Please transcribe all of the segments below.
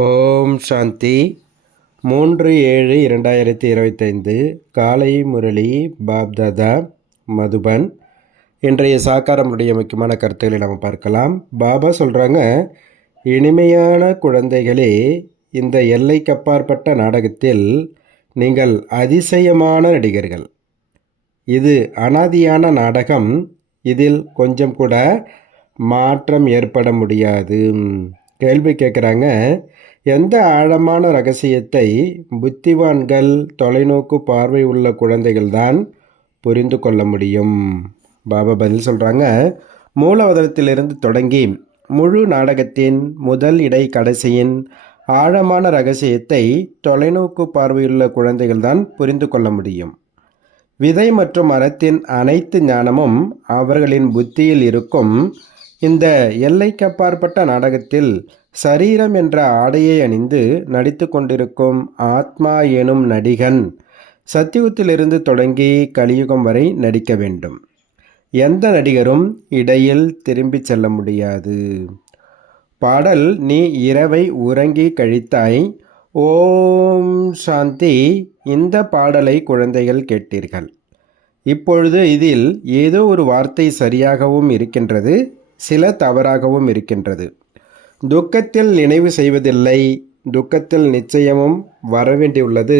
ஓம் சாந்தி. 3/7/2025 காலை முரளி பாப்தாதா மதுபன். இன்றைய சாக்காரமுடைய முக்கியமான கருத்துக்களை நம்ம பார்க்கலாம். பாபா சொல்கிறாங்க, இனிமையான குழந்தைகளே, இந்த எல்லைக்கப்பாற்பட்ட நாடகத்தில் நீங்கள் அதிசயமான நடிகர்கள். இது அனாதியான நாடகம். இதில் கொஞ்சம் கூட மாற்றம் ஏற்பட முடியாது. கேள்வி கேட்குறாங்க, எந்த ஆழமான ரகசியத்தை புத்திவான்கள், தொலைநோக்கு பார்வை உள்ள குழந்தைகள்தான் புரிந்து கொள்ள முடியும்? பாபா பதில் சொல்கிறாங்க, மூலவதனத்திலிருந்து தொடங்கி முழு நாடகத்தின் முதல் இடை கடைசியின் ஆழமான ரகசியத்தை தொலைநோக்கு பார்வையுள்ள குழந்தைகள்தான் புரிந்து கொள்ள முடியும். விதை மற்றும் மரத்தின் அனைத்து ஞானமும் அவர்களின் புத்தியில் இருக்கும். இந்த எல்லைக்கப்பாற்பட்ட நாடகத்தில் சரீரம் என்ற ஆடையை அணிந்து நடித்து கொண்டிருக்கும் ஆத்மா எனும் நடிகன் சத்தியுகத்திலிருந்து தொடங்கி கலியுகம் வரை நடிக்க வேண்டும். எந்த நடிகரும் இடையில் திரும்பி செல்ல முடியாது. பாடல், நீ இரவை உறங்கி கழித்தாய். ஓம் சாந்தி. இந்த பாடலை குழந்தைகள் கேட்டீர்கள். இப்பொழுது இதில் ஏதோ ஒரு வார்த்தை சரியாகவும் இருக்கின்றது, சில தவறாகவும் இருக்கின்றது. துக்கத்தில் நினைவு செய்வதில்லை, துக்கத்தில் நிச்சயமும் வரவேண்டியுள்ளது.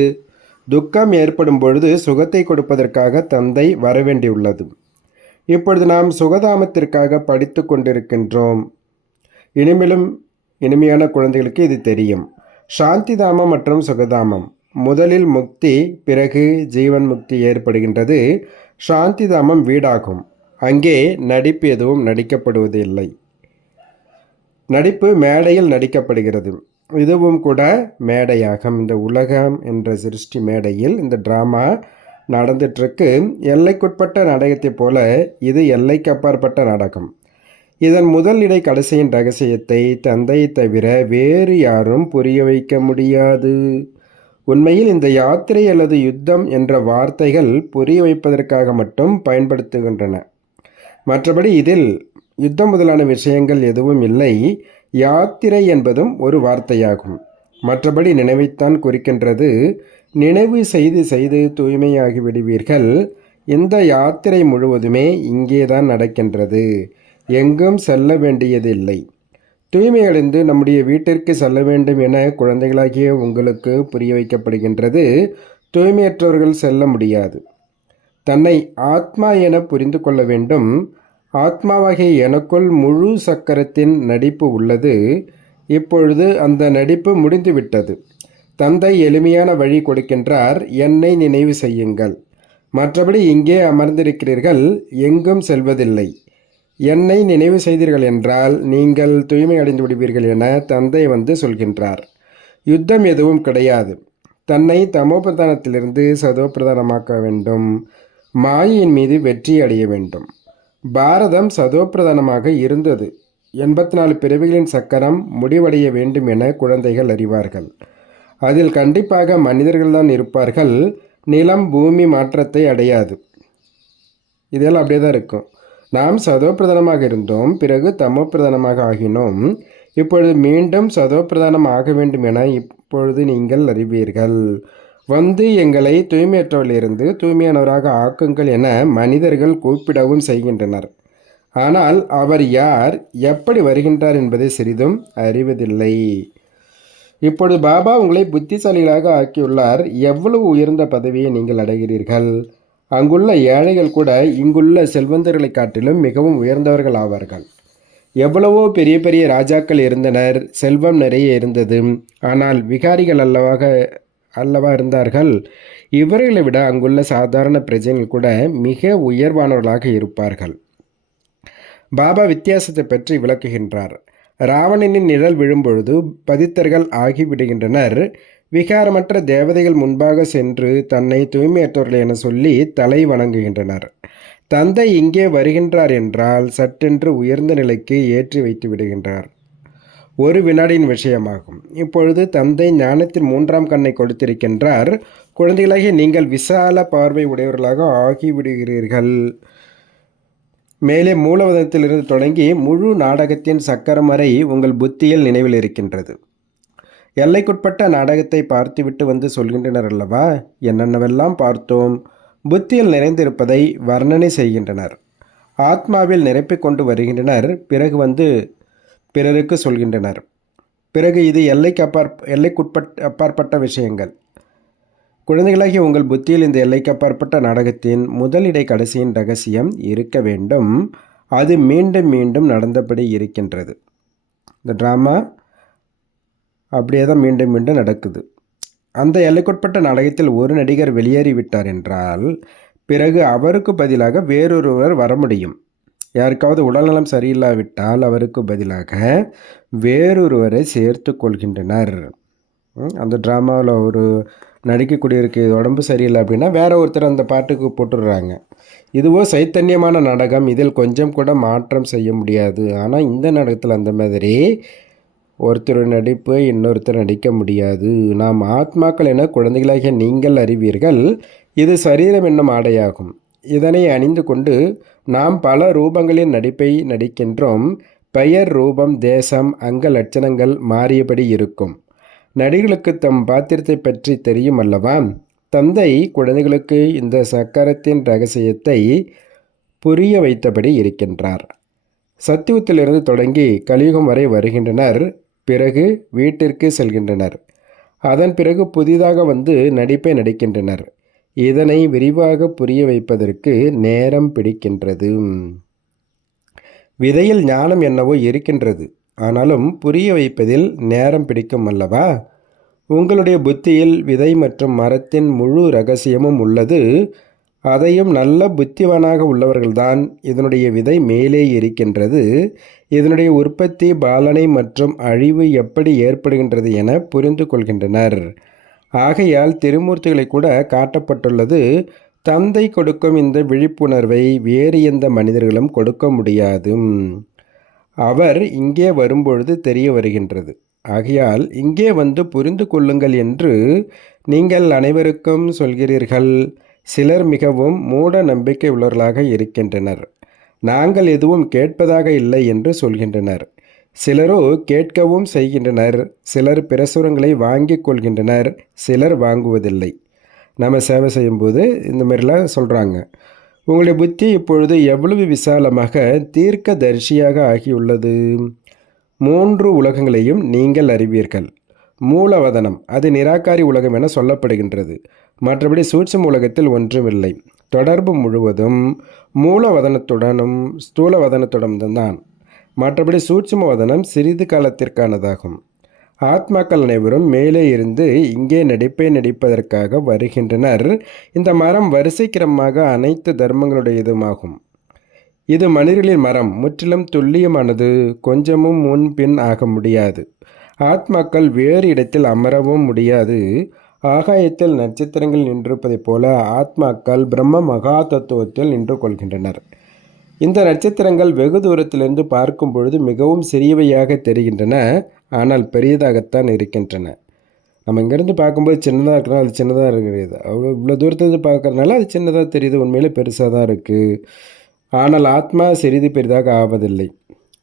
துக்கம் ஏற்படும் பொழுது சுகத்தை கொடுப்பதற்காக தந்தை வரவேண்டியுள்ளது. இப்பொழுது நாம் சுகதாமத்திற்காக படித்து கொண்டிருக்கின்றோம். இனிமேலும் இனிமையான குழந்தைகளுக்கு இது தெரியும். சாந்தி தாமம் மற்றும் சுகதாமம். முதலில் முக்தி, பிறகு ஜீவன் முக்தி ஏற்படுகின்றது. சாந்தி தாமம் வீடாகும். அங்கே நடிப்பு எதுவும் நடிக்கப்படுவது இல்லை. நடிப்பு மேடையில் நடிக்கப்படுகிறது. இதுவும் கூட மேடையாகும். இந்த உலகம் என்ற சிருஷ்டி மேடையில் இந்த டிராமா நடந்துட்டுருக்கு. எல்லைக்குட்பட்ட நாடகத்தை போல இது எல்லைக்கு அப்பாற்பட்ட நாடகம். இதன் முதல் இடை கடைசியின் ரகசியத்தை தந்தையை தவிர வேறு யாரும் புரிய வைக்க முடியாது. உண்மையில் இந்த யாத்திரை அல்லது யுத்தம் என்ற வார்த்தைகள் புரிய வைப்பதற்காக மட்டும் பயன்படுத்துகின்றன. மற்றபடி இதில் யுத்தம் முதலான விஷயங்கள் எதுவும் இல்லை. யாத்திரை என்பதும் ஒரு வார்த்தையாகும். மற்றபடி நினைவைத்தான் குறிக்கின்றது. நினைவு செய்து செய்து தூய்மையாகி விடுவீர்கள். இந்த யாத்திரை முழுவதுமே இங்கேதான் நடக்கின்றது. எங்கும் செல்ல வேண்டியதில்லை. தூய்மையடைந்து நம்முடைய வீட்டிற்கு செல்ல வேண்டும் என குழந்தைகளாகிய உங்களுக்கு புரிய வைக்கப்படுகின்றது. தூய்மையற்றவர்கள் செல்ல முடியாது. தன்னை ஆத்மா என புரிந்து கொள்ள வேண்டும். ஆத்மாவாகிய எனக்குள் முழு சக்கரத்தின் நடிப்பு உள்ளது. இப்பொழுது அந்த நடிப்பு முடிந்துவிட்டது. தந்தை எளிமையான வழி கொடுக்கின்றார். என்னை நினைவு செய்யுங்கள். மற்றபடி இங்கே அமர்ந்திருக்கிறீர்கள், எங்கும் செல்வதில்லை. என்னை நினைவு செய்தீர்கள் என்றால் நீங்கள் தூய்மை அடைந்து விடுவீர்கள் என தந்தை வந்து சொல்கின்றார். யுத்தம் எதுவும் கிடையாது. தன்னை தமோபிரதானத்திலிருந்து சதோப்பிரதானமாக்க வேண்டும். மாயையின் மீது வெற்றி அடைய வேண்டும். பாரதம் சதோப்பிரதானமாக இருந்தது. 84 பிறவிகளின் சக்கரம் முடிவடைய வேண்டும் என குழந்தைகள் அறிவார்கள். அதில் கண்டிப்பாக மனிதர்கள்தான் இருப்பார்கள். நிலம் பூமி மாற்றத்தை அடையாது. இதெல்லாம் அப்படியே தான் இருக்கும். நாம் சதோப்பிரதானமாக இருந்தோம், பிறகு தமோப்பிரதானமாக ஆகினோம். இப்பொழுது மீண்டும் சதோப்பிரதானம் ஆக வேண்டும் என இப்பொழுது நீங்கள் அறிவீர்கள். வந்து எங்களை தூய்மையற்றவர்களிலிருந்து தூய்மையானவராக ஆக்குங்கள் என மனிதர்கள் கூப்பிடவும் செய்கின்றனர். ஆனால் அவர் யார், எப்படி வருகின்றார் என்பதை சிறிதும் அறிவதில்லை. இப்பொழுது பாபா உங்களை புத்திசாலிகளாக ஆக்கியுள்ளார். எவ்வளவு உயர்ந்த பதவியை நீங்கள் அடைகிறீர்கள். அங்குள்ள ஏழைகள் கூட இங்குள்ள செல்வந்தர்களை காட்டிலும் மிகவும் உயர்ந்தவர்கள் ஆவார்கள். எவ்வளவோ பெரிய பெரிய ராஜாக்கள் இருந்தனர், செல்வம் நிறைய இருந்தது. ஆனால் விகாரிகள் அல்லவா இருந்தார்கள். இவர்களை விட அங்குள்ள சாதாரண பிரஜைகள் கூட மிக உயர்வானவர்களாக இருப்பார்கள். பாபா வித்தியாசத்தை பற்றி விளக்குகின்றார். ராவணனின் நிழல் விழும்பொழுது பதித்தர்கள் ஆகிவிடுகின்றனர். விகாரமற்ற தேவதைகள் முன்பாக சென்று தன்னை தூய்மையற்றவர்கள் என சொல்லி தலை வணங்குகின்றனர். தந்தை இங்கே வருகின்றார் என்றால் சட்டென்று உயர்ந்த நிலைக்கு ஏற்றி வைத்து விடுகின்றார். ஒரு வினாடியின் விஷயமாகும். இப்பொழுது தந்தை ஞானத்தின் 3ஆம் கண்ணை கொடுத்திருக்கின்றார். குழந்தைகளாகிய நீங்கள் விசால பார்வை உடையவர்களாக ஆகிவிடுகிறீர்கள். மேலே மூலவதனத்திலிருந்து தொடங்கி முழு நாடகத்தின் சக்கரம் வரை உங்கள் புத்தியில் நினைவில் இருக்கின்றது. எல்லைக்குட்பட்ட நாடகத்தை பார்த்துவிட்டு வந்து சொல்கின்றனர் அல்லவா, என்னென்னவெல்லாம் பார்த்தோம். புத்தியில் நிறைந்திருப்பதை வர்ணனை செய்கின்றனர். ஆத்மாவில் நிரப்பிக் கொண்டு வருகின்றனர். பிறகு வந்து பிறருக்கு சொல்கின்றனர். பிறகு இது எல்லைக்குட்பட்ட விஷயங்கள். குழந்தைகளாகி உங்கள் புத்தியில் இந்த எல்லைக்கு அப்பாற்பட்ட நாடகத்தின் முதலிடை கடைசியின் ரகசியம் இருக்க வேண்டும். அது மீண்டும் மீண்டும் நடந்தபடி இருக்கின்றது. இந்த ட்ராமா அப்படியே தான் மீண்டும் மீண்டும் நடக்குது. அந்த எல்லைக்குட்பட்ட நாடகத்தில் ஒரு நடிகர் வெளியேறிவிட்டார் என்றால் பிறகு அவருக்கு பதிலாக வேறொருவர் வர முடியும். யாருக்காவது உடல்நலம் சரியில்லாவிட்டால் அவருக்கு பதிலாக வேறொருவரை சேர்த்து கொள்கின்றனர். அந்த ட்ராமாவில் ஒரு நடிக்கக்கூடியவருக்கு உடம்பு சரியில்லை அப்படின்னா வேற ஒருத்தர் அந்த பாட்டுக்கு போட்டுடுறாங்க. இதுவோ சைத்தன்யமான நாடகம், இதில் கொஞ்சம் கூட மாற்றம் செய்ய முடியாது. ஆனால் இந்த நாடகத்தில் அந்த மாதிரி ஒருத்தர் நடிப்பு இன்னொருத்தர் நடிக்க முடியாது. நாம் ஆத்மாக்கள் என குழந்தைகளாகிய நீங்கள் அறிவீர்கள். இது சரீரம் என்னும் ஆடையாகும். இதனை அணிந்து கொண்டு நாம் பல ரூபங்களின் நடிப்பை நடிக்கின்றோம். பெயர், ரூபம், தேசம், அங்க லட்சணங்கள் மாறியபடி இருக்கும். நடிகளுக்கு தம் பாத்திரத்தை பற்றி தெரியும் அல்லவா. தந்தை குழந்தைகளுக்கு இந்த சக்கரத்தின் ரகசியத்தை புரிய வைத்தபடி இருக்கின்றார். சத்தியுகத்திலிருந்து தொடங்கி கலியுகம் வரை வருகின்றனர். பிறகு வீட்டிற்கு செல்கின்றனர். அதன் பிறகு புதிதாக வந்து நடிப்பை நடிக்கின்றனர். இதனை விரிவாக புரிய வைப்பதற்கு நேரம் பிடிக்கின்றது. விதையில் ஞானம் என்னவோ இருக்கின்றது. ஆனாலும் புரிய வைப்பதில் நேரம் பிடிக்கும் அல்லவா. உங்களுடைய புத்தியில் விதை மற்றும் மரத்தின் முழு ரகசியமும் உள்ளது. அதையும் நல்ல புத்திவானாக உள்ளவர்கள்தான் இதனுடைய விதை மேலே இருக்கின்றது, இதனுடைய உற்பத்தி, பாலனை மற்றும் அழிவு எப்படி ஏற்படுகின்றது என புரிந்து கொள்கின்றனர். ஆகையால் திருமூர்த்திகளை கூட காட்டப்பட்டுள்ளது. தந்தை கொடுக்கும் இந்த விழிப்புணர்வை வேறு எந்த மனிதர்களும் கொடுக்க முடியாது. அவர் இங்கே வரும்பொழுது தெரிய வருகின்றது. ஆகையால் இங்கே வந்து புரிந்து கொள்ளுங்கள் என்று நீங்கள் அனைவருக்கும் சொல்கிறீர்கள். சிலர் மிகவும் மூட நம்பிக்கை உள்ளவர்களாக இருக்கின்றனர். நாங்கள் எதுவும் கேட்பதாக இல்லை என்று சொல்கின்றனர். சிலரோ கேட்கவும் செய்கின்றனர். சிலர் பிரசுரங்களை வாங்கி கொள்கின்றனர். சிலர் வாங்குவதில்லை. நம்ம சேவை செய்யும்போது இந்த மாதிரிலாம் சொல்கிறாங்க. உங்களுடைய புத்தி இப்பொழுது எவ்வளவு விசாலமாக தீர்க்க தரிசியாக ஆகியுள்ளது. 3 உலகங்களையும் நீங்கள் அறிவீர்கள். மூலவதனம் அது நிராகாரி உலகம் என சொல்லப்படுகின்றது. மற்றபடி சூட்சும உலகத்தில் ஒன்றுமில்லை. தொடர்பு முழுவதும் மூலவதனத்துடனும் ஸ்தூலவதனத்துடன் தான். மற்றபடி சூட்சும வதனம் சிறிது காலத்திற்கானதாகும். ஆத்மாக்கள் அனைவரும் மேலே இருந்து இங்கே நடிப்பை நடிப்பதற்காக வருகின்றனர். இந்த மரம் வரிசைக்கிரமமாக அனைத்து தர்மங்களுடையதுமாகும். இது மனிதர்களின் மரம், முற்றிலும் துல்லியமானது. கொஞ்சமும் முன் பின் ஆக முடியாது. ஆத்மாக்கள் வேறு இடத்தில் அமரவும் முடியாது. ஆகாயத்தில் நட்சத்திரங்கள் நின்றிருப்பதைப் போல ஆத்மாக்கள் பிரம்ம மகா தத்துவத்தில் நின்று கொள்கின்றனர். இந்த நட்சத்திரங்கள் வெகு தூரத்திலிருந்து பார்க்கும் பொழுது மிகவும் சிறியவையாக தெரிகின்றன. ஆனால் பெரியதாகத்தான் இருக்கின்றன. நம்ம இங்கேருந்து பார்க்கும்போது சின்னதாக இருக்கிறனால அது சின்னதாக இருக்கிறது. இவ்வளோ தூரத்துலேருந்து பார்க்குறதுனால அது சின்னதாக தெரியுது. உண்மையிலே பெருசாக தான் இருக்குது. ஆனால் ஆத்மா சிறிது பெரிதாக ஆவதில்லை.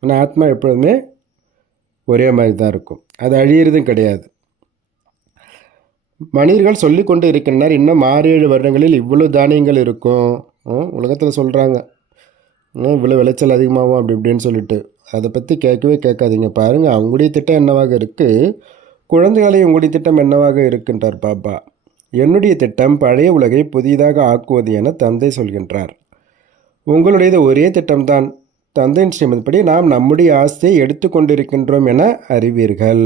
ஆனால் ஆத்மா எப்பொழுதுமே ஒரே மாதிரி தான் இருக்கும். அது அழியிறதும் கிடையாது. மனிதர்கள் சொல்லி கொண்டு இருக்கின்றனர், இன்னும் 6-7 வருடங்களில் இவ்வளோ தானியங்கள் இருக்கும். உலகத்தில் சொல்கிறாங்க இவ்வளோ விளைச்சல் அதிகமாகும் அப்படி இப்படின்னு சொல்லிட்டு. அதை பற்றி கேட்கவே கேட்காதீங்க. பாருங்கள், அவங்களுடைய திட்டம் என்னவாக இருக்குது, குழந்தைகளை உங்களுடைய திட்டம் என்னவாக இருக்கின்றார் பாபா. என்னுடைய திட்டம் பழைய உலகை புதிதாக ஆக்குவது என தந்தை சொல்கின்றார். உங்களுடையது ஒரே திட்டம்தான். தந்தையின் ஸ்ரீமதிப்படி நாம் நம்முடைய ஆஸ்தியை எடுத்து கொண்டிருக்கின்றோம் என அறிவீர்கள்.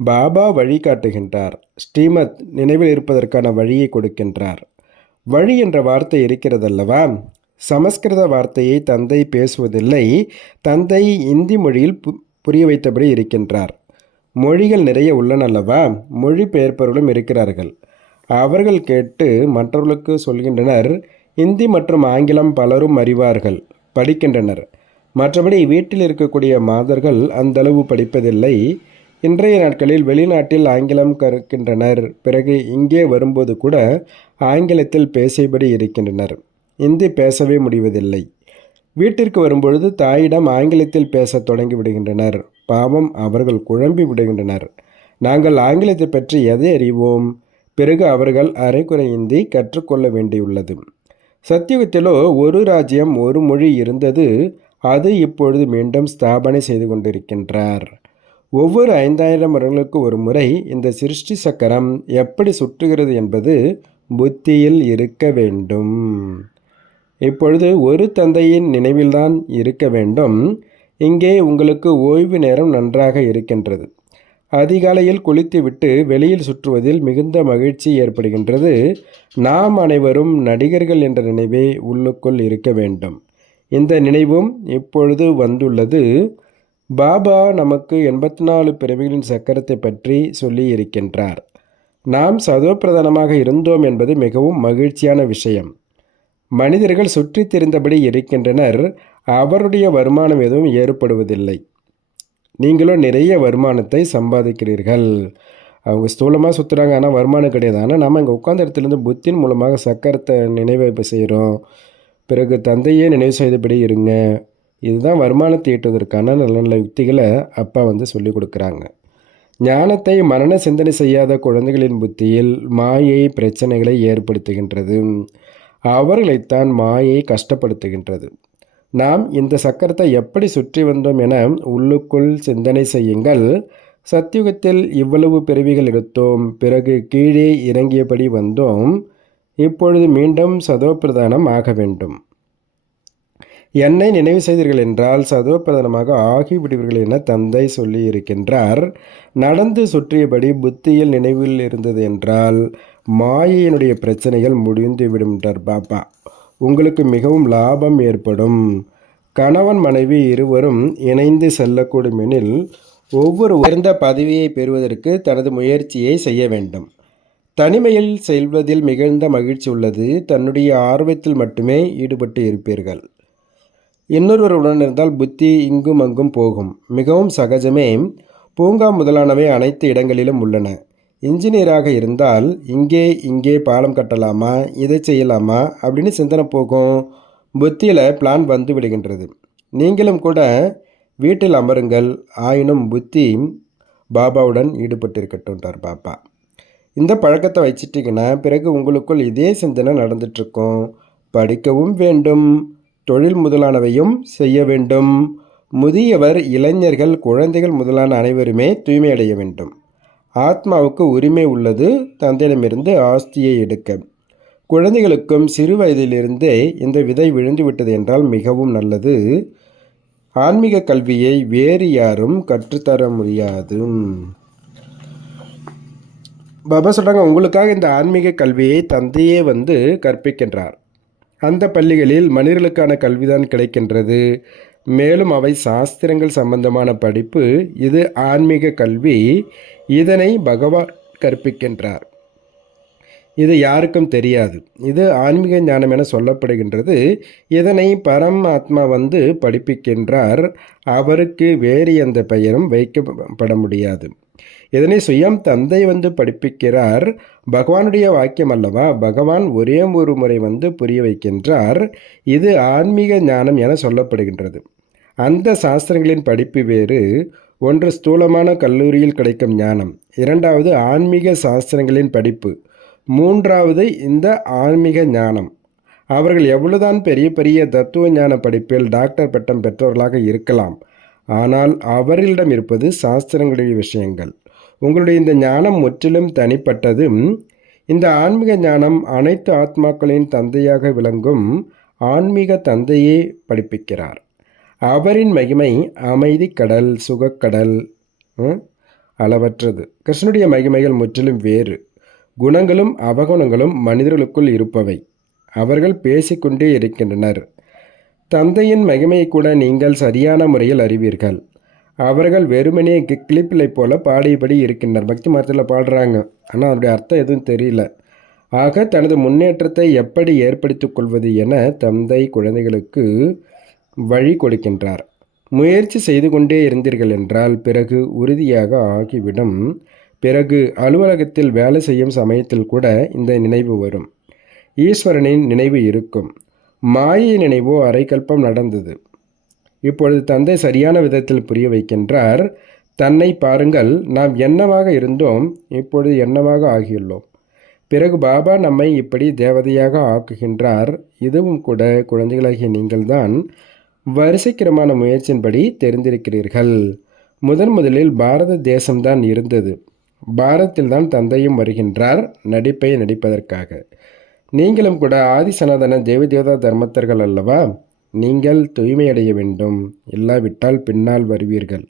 பாபா வழி காட்டுகின்றார். ஸ்ரீமத் நினைவில் இருப்பதற்கான வழியை கொடுக்கின்றார். வழி என்ற வார்த்தை இருக்கிறதல்லவா, சமஸ்கிருத வார்த்தையை தந்தை பேசுவதில்லை. தந்தை இந்தி மொழியில் புரிய வைத்தபடி இருக்கின்றார். மொழிகள் நிறைய உள்ளனல்லவா, மொழி பெயர்ப்பவர்களும் இருக்கிறார்கள். அவர்கள் கேட்டு மற்றவர்களுக்கு சொல்கின்றனர். இந்தி மற்றும் ஆங்கிலம் பலரும் அறிவார்கள், படிக்கின்றனர். மற்றபடி வீட்டில் இருக்கக்கூடிய மாதர்கள் அந்தளவு படிப்பதில்லை. இன்றைய நாட்களில் வெளிநாட்டில் ஆங்கிலம் கற்கின்றனர். பிறகு இங்கே வரும்போது கூட ஆங்கிலத்தில் பேசியபடி இருக்கின்றனர். இந்தி பேசவே முடிவதில்லை. வீட்டிற்கு வரும்பொழுது தாயிடம் ஆங்கிலத்தில் பேச தொடங்கி விடுகின்றனர். பாவம், அவர்கள் குழம்பி விடுகின்றனர். நாங்கள் ஆங்கிலத்தை பற்றி எதை அறிவோம்? பிறகு அவர்கள் அரைகுறையின்றி கற்றுக்கொள்ள வேண்டியுள்ளது. சத்தியுகத்திலோ ஒரு ராஜ்யம் ஒரு மொழி இருந்தது. அது இப்பொழுது மீண்டும் ஸ்தாபனை செய்து கொண்டிருக்கின்றார். ஒவ்வொரு 5000 வருடங்களுக்கு ஒரு முறை இந்த சிருஷ்டி சக்கரம் எப்படி சுற்றுகிறது என்பது புத்தியில் இருக்க வேண்டும். இப்பொழுது ஒரு தந்தையின் நினைவில்தான் இருக்க வேண்டும். இங்கே உங்களுக்கு ஓய்வு நேரம் நன்றாக இருக்கின்றது. அதிகாலையில் குளித்துவிட்டு வெளியில் சுற்றுவதில் மிகுந்த மகிழ்ச்சி ஏற்படுகின்றது. நாம் அனைவரும் நடிகர்கள் என்ற நினைவே உள்ளுக்குள் இருக்க வேண்டும். இந்த நினைவும் இப்பொழுது வந்துள்ளது. பாபா நமக்கு 84 பிறவிகளின் சக்கரத்தை பற்றி சொல்லி இருக்கின்றார். நாம் சதோப்பிரதானமாக இருந்தோம் என்பது மிகவும் மகிழ்ச்சியான விஷயம். மனிதர்கள் சுற்றி திரிந்தபடி இருக்கின்றனர். அவருடைய வருமானம் எதுவும் ஏற்படுவதில்லை. நீங்களோ நிறைய வருமானத்தை சம்பாதிக்கிறீர்கள். அவங்க ஸ்தூலமாக சுற்றுறாங்க, ஆனால் வருமானம் கிடையாது. ஆனால் நம்ம இங்கே உட்கார்ந்த இடத்துலேருந்து புத்தின் மூலமாக சக்கரத்தை நினைவு செய்கிறோம். பிறகு தந்தையே நினைவு செய்தபடி இருங்க. இதுதான் வருமானத்தை ஈட்டுவதற்கான நல்ல நல்ல யுக்திகளை அப்பா சொல்லி கொடுக்குறாங்க. ஞானத்தை மரண சிந்தனை செய்யாத குழந்தைகளின் புத்தியில் மாயை பிரச்சனைகளை ஏற்படுத்துகின்றது. அவர்களைத்தான் மாயை கஷ்டப்படுத்துகின்றது. நாம் இந்த சக்கரத்தை எப்படி சுற்றி வந்தோம் என உள்ளுக்குள் சிந்தனை செய்யுங்கள். சத்தியுகத்தில் இவ்வளவு பிறவிகள் எடுத்தோம். பிறகு கீழே இறங்கியபடி வந்தோம். இப்பொழுது மீண்டும் சதோப்பிரதானம் ஆக வேண்டும். என்னை நினைவு செய்தீர்கள் என்றால் சதோப்பிரதானமாக ஆகிவிடுவீர்கள் என தந்தை சொல்லி இருக்கின்றார். நடந்து சுற்றியபடி புத்தியில் நினைவில் இருந்தது என்றால் மாயையினுடைய பிரச்சனைகள் முடிந்துவிடும் என்றார் பாபா. உங்களுக்கு மிகவும் லாபம் ஏற்படும். கணவன் மனைவி இருவரும் இணைந்து செல்லக்கூடும் எனில் ஒவ்வொரு உயர்ந்த பதவியை பெறுவதற்கு தனது முயற்சியை செய்ய வேண்டும். தனிமையில் செல்வதில் மிகுந்த மகிழ்ச்சி உள்ளது. தன்னுடைய ஆர்வத்தில் மட்டுமே ஈடுபட்டு இருப்பீர்கள். இன்னொருவருடன் இருந்தால் புத்தி இங்கும் அங்கும் போகும். மிகவும் சகஜமே. பூங்கா முதலானவை அனைத்து இடங்களிலும் உள்ளன. இன்ஜினியராக இருந்தால் இங்கே பாலம் கட்டலாமா, இதை செய்யலாமா அப்படின்னு சிந்தனை போகும். புத்தியில் பிளான் வந்து விடுகின்றது. நீங்களும் கூட வீட்டில் அமருங்கள், ஆயினும் புத்தி பாபாவுடன் ஈடுபட்டிருக்கட்டும்ன்றார் பாபா. இந்த பழக்கத்தை வச்சிட்டிங்கன்னா பிறகு உங்களுக்குள் இதே சிந்தனை நடந்துட்டுருக்கும். படிக்கவும் வேண்டும், தொழில் முதலானவையும் செய்ய வேண்டும். முதியவர், இளைஞர்கள், குழந்தைகள் முதலான அனைவருமே தூய்மை அடைய வேண்டும். ஆத்மாவுக்கு உரிமை உள்ளது தந்தையிடமிருந்து ஆஸ்தியை எடுக்க. குழந்தைகளுக்கும் சிறு வயதிலிருந்தே இந்த விதை விழுந்துவிட்டது என்றால் மிகவும் நல்லது. ஆன்மீக கல்வியை வேறு யாரும் கற்றுத்தர முடியாது. பாபா சொல்கிறாங்க, உங்களுக்காக இந்த ஆன்மீக கல்வியை தந்தையே கற்பிக்கின்றார். அந்த பள்ளிகளில் மனிதர்களுக்கான கல்விதான் கிடைக்கின்றது. மேலும் அவை சாஸ்திரங்கள் சம்பந்தமான படிப்பு. இது ஆன்மீக கல்வி. இதனை பகவான் கற்பிக்கின்றார். இது யாருக்கும் தெரியாது. இது ஆன்மீக ஞானம் என சொல்லப்படுகின்றது. இதனை பரமாத்மா படிப்பிக்கின்றார். அவருக்கு வேறு எந்த பெயரும் வைக்கப்பட முடியாது. இதனை சுயம் தந்தை படிப்பிக்கிறார். பகவானுடைய வாக்கியம் அல்லவா. பகவான் ஒரே ஒரு முறை புரிய வைக்கின்றார். இது ஆன்மீக ஞானம் என சொல்லப்படுகின்றது. அந்த சாஸ்திரங்களின் படிப்பு வேறு. ஒன்று ஸ்தூலமான கல்லூரியில் கிடைக்கும் ஞானம், இரண்டாவது ஆன்மீக சாஸ்திரங்களின் படிப்பு, மூன்றாவது இந்த ஆன்மீக ஞானம். அவர்கள் எவ்வளவுதான் பெரிய பெரிய தத்துவ ஞான படிப்பில் டாக்டர் பட்டம் பெற்றவர்களாக இருக்கலாம், ஆனால் அவர்களிடம் இருப்பது சாஸ்திரங்களுடைய விஷயங்கள். உங்களுடைய இந்த ஞானம் முற்றிலும் தனிப்பட்டது. இந்த ஆன்மீக ஞானம் அனைத்து ஆத்மாக்களின் தந்தையாக விளங்கும் ஆன்மீக தந்தையே படிப்பிக்கிறார். அவரின் மகிமை அமைதி கடல், சுகக்கடல், அளவற்றது. கிருஷ்ணனுடைய மகிமைகள் முற்றிலும் வேறு. குணங்களும் அவகுணங்களும் மனிதர்களுக்குள் இருப்பவை. அவர்கள் பேசிக்கொண்டே இருக்கின்றனர். தந்தையின் மகிமையை கூட நீங்கள் சரியான முறையில் அறிவீர்கள். அவர்கள் வெறுமனே கிளிப்பிலை போல பாடியபடி இருக்கின்றனர். பக்தி மார்க்கத்தில் பாடுறாங்க, ஆனால் அதனுடைய அர்த்தம் எதுவும் தெரியல. ஆக தனது முன்னேற்றத்தை எப்படி ஏற்படுத்திக் கொள்வது என தந்தை குழந்தைகளுக்கு வழி கொடுக்கின்றார். முயற்சி செய்து கொண்டே இருந்தீர்கள் என்றால் பிறகு உறுதியாக ஆகிவிடும். பிறகு அலுவலகத்தில் வேலை செய்யும் சமயத்தில் கூட இந்த நினைவு வரும். ஈஸ்வரனின் நினைவு இருக்கும். மாயை நினைவோ அரைக்கல்பம் நடந்தது. இப்பொழுது தந்தை சரியான விதத்தில் புரிய வைக்கின்றார். தன்னை பாருங்கள், நாம் என்னவாக இருந்தோம், இப்பொழுது என்னவாக ஆகியுள்ளோம். பிறகு பாபா நம்மை இப்படி தேவதையாக ஆக்குகின்றார். இதுவும் கூட குழந்தைகளாகிய நீங்கள்தான் வரிசைக்கிரமான முயற்சியின்படி தெரிந்திருக்கிறீர்கள். முதலில் பாரத தேசம்தான் இருந்தது. பாரதத்தில்தான் தந்தையும் வருகின்றார் நடிப்பை நடிப்பதற்காக. நீங்களும் கூட ஆதி சனாதன தேவி தேவதா தர்மத்தர்கள் அல்லவா? நீங்கள் தூய்மையடைய வேண்டும். இல்லாவிட்டால் பின்னால் வருவீர்கள்.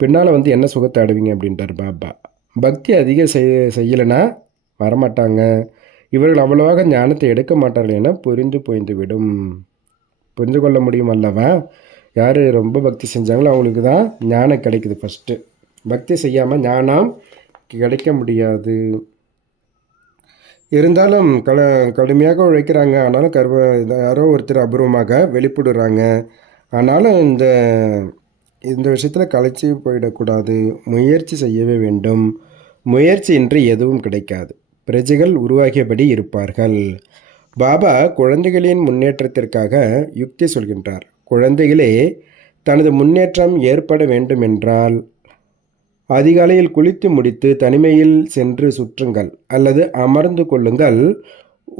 பின்னால் என்ன சுகத்தை அடைவீங்க அப்படின்றார் பாபா. பக்தி அதிகம் செய்யலைன்னா வரமாட்டாங்க. இவர்கள் அவ்வளவாக ஞானத்தை எடுக்க மாட்டார்கள் என புரிந்துவிடும். புரிந்து கொள்ள முடியும் அல்லவா? யார் ரொம்ப பக்தி செஞ்சாங்களோ அவங்களுக்கு தான் ஞானம் கிடைக்குது. ஃபஸ்ட்டு பக்தி செய்யாமல் ஞானம் கிடைக்க முடியாது. இருந்தாலும் கடுமையாக உழைக்கிறாங்க. ஆனாலும் யாரோ ஒருத்தர் அபூர்வமாக வெளிப்படுறாங்க. ஆனாலும் இந்த விஷயத்தில் களைச்சி போயிடக்கூடாது. முயற்சி செய்யவே வேண்டும். முயற்சியின்றி எதுவும் கிடைக்காது. பிரஜைகள் உருவாகியபடி இருப்பார்கள். பாபா குழந்தைகளின் முன்னேற்றத்திற்காக யுக்தி சொல்கின்றார். குழந்தைகளே, தனது முன்னேற்றம் ஏற்பட வேண்டுமென்றால் அதிகாலையில் குளித்து முடித்து தனிமையில் சென்று சுற்றுங்கள் அல்லது அமர்ந்து கொள்ளுங்கள்.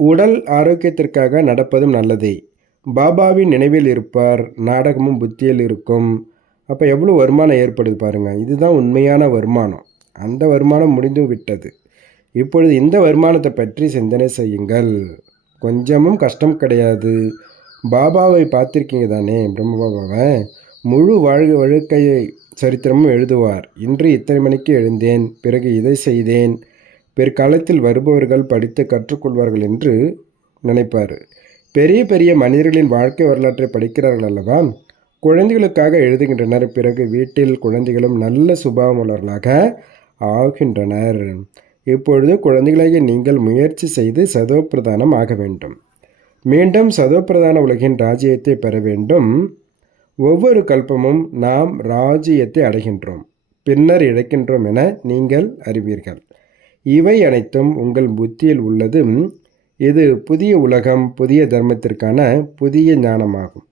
உடல் ஆரோக்கியத்திற்காக நடப்பதும் நல்லதே. பாபாவின் நினைவில் இருப்பார். நாடகமும் புத்தியில் இருக்கும். அப்போ எவ்வளோ வருமானம் ஏற்படுது பாருங்கள். இதுதான் உண்மையான வருமானம். அந்த வருமானம் முடிந்து விட்டது. இப்பொழுது இந்த வருமானத்தை பற்றி சிந்தனை செய்யுங்கள். கொஞ்சமும் கஷ்டம் கிடையாது. பாபாவை பார்த்துருக்கீங்க தானே? பிரம்ம பாபாவை முழு வாழ்க்கை சரித்திரமும் எழுதுவார். இன்று இத்தனை மணிக்கு எழுந்தேன், பிறகு இதை செய்தேன், பிற்காலத்தில் வருபவர்கள் படித்து கற்றுக்கொள்வார்கள் என்று நினைப்பார். பெரிய பெரிய மனிதர்களின் வாழ்க்கை வரலாற்றை படிக்கிறார்கள் அல்லவா? குழந்தைகளுக்காக எழுதுகின்றனர். பிறகு வீட்டில் குழந்தைகளும் நல்ல சுபாவமுள்ளவர்களாக ஆகின்றனர். இப்பொழுது குழந்தைகளாகிய நீங்கள் முயற்சி செய்து சதோப்பிரதானம் ஆக வேண்டும். மீண்டும் சதோப்பிரதான உலகின் ராஜ்யத்தை பெற வேண்டும். ஒவ்வொரு கல்பமும் நாம் ராஜ்யத்தை அடைகின்றோம், பின்னர் இழக்கின்றோம் என நீங்கள் அறிவீர்கள். இவை அனைத்தும் உங்கள் புத்தியில் உள்ளது. இது புதிய உலகம், புதிய தர்மத்திற்கான புதிய ஞானமாகும்.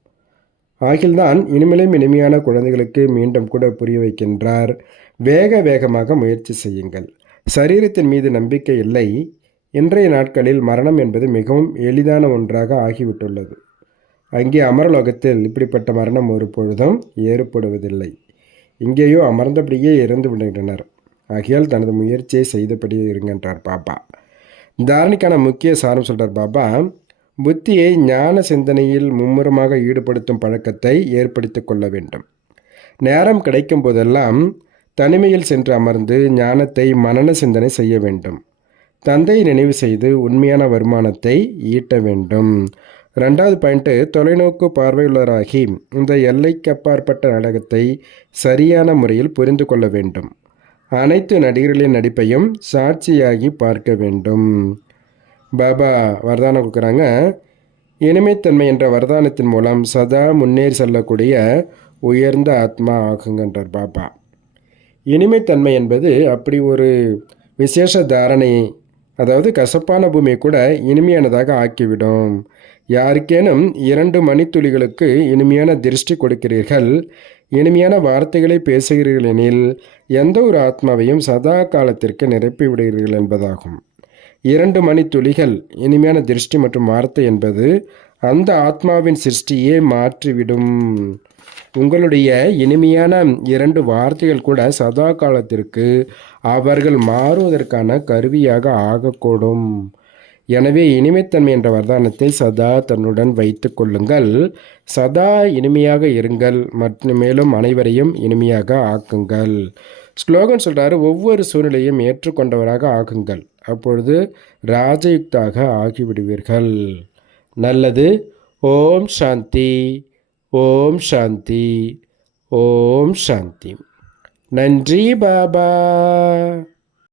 ஆகில்தான் இனிமேலும் இனிமையான குழந்தைகளுக்கு மீண்டும் கூட புரிய வைக்கின்றார். வேகமாக முயற்சி செய்யுங்கள். சரீரத்தின் மீது நம்பிக்கை இல்லை. இன்றைய நாட்களில் மரணம் என்பது மிகவும் எளிதான ஒன்றாக ஆகிவிட்டுள்ளது. அங்கே அமரலோகத்தில் இப்படிப்பட்ட மரணம் ஒரு பொழுதும் ஏற்படுவதில்லை. இங்கேயோ அமர்ந்தபடியே இறந்து விடுகின்றனர். ஆகையால் தனது முயற்சியை செய்தபடியே இருக்கின்றார் பாபா. தாரணிக்கான முக்கிய சாரம் சொல்கிறார் பாபா. புத்தியை ஞான சிந்தனையில் மும்முரமாக ஈடுபடுத்தும் பழக்கத்தை ஏற்படுத்தி கொள்ள வேண்டும். நேரம் கிடைக்கும் போதெல்லாம் தனிமையில் சென்று அமர்ந்து ஞானத்தை மனன சிந்தனை செய்ய வேண்டும். தந்தையை நினைவு செய்து உண்மையான வருமானத்தை ஈட்ட வேண்டும். 2வது பாயிண்ட்டு, தொலைநோக்கு பார்வையுள்ளவராகி இந்த எல்லைக்கு அப்பாற்பட்ட நாடகத்தை சரியான முறையில் புரிந்து கொள்ள வேண்டும். அனைத்து நடிகர்களின் நடிப்பையும் சாட்சியாகி பார்க்க வேண்டும். பாபா வரதானம் கொடுக்குறாங்க. இனிமைத்தன்மை என்ற வரதானத்தின் மூலம் சதா முன்னேறி செல்லக்கூடிய உயர்ந்த ஆத்மா ஆகுங்கன்றார் பாபா. இனிமைத்தன்மை என்பது அப்படி ஒரு விசேஷ தாரணை. அதாவது கசப்பான பூமியை கூட இனிமையானதாக ஆக்கிவிடும். யாருக்கேனும் 2 மணித்துளிகளுக்கு இனிமையான திருஷ்டி கொடுக்கிறீர்கள், இனிமையான வார்த்தைகளை பேசுகிறீர்கள் எனில் எந்த ஒரு ஆத்மாவையும் சதா காலத்திற்கு நிரப்பி விடுகிறீர்கள் என்பதாகும். 2 மணித்துளிகள் இனிமையான திருஷ்டி மற்றும் வார்த்தை என்பது அந்த ஆத்மாவின் சிருஷ்டியே மாற்றிவிடும். உங்களுடைய இனிமையான 2 வார்த்தைகள் கூட சதா காலத்திற்கு அவர்கள் மாறுவதற்கான கருவியாக ஆகக்கூடும். எனவே இனிமைத்தன்மை என்ற வரதானத்தை சதா தன்னுடன் வைத்து கொள்ளுங்கள். சதா இனிமையாக இருங்கள் மற்றும் மேலும் அனைவரையும் இனிமையாக ஆக்குங்கள். ஸ்லோகன் சொல்கிறாரு, ஒவ்வொரு சூழ்நிலையும் ஏற்றுக்கொண்டவராக ஆகுங்கள். அப்பொழுது ராஜயுக்தாக ஆகிவிடுவீர்கள். நல்லது. ஓம் சாந்தி, ஓம் சாந்தி, ஓம் சாந்தி. நன்றி பாபா.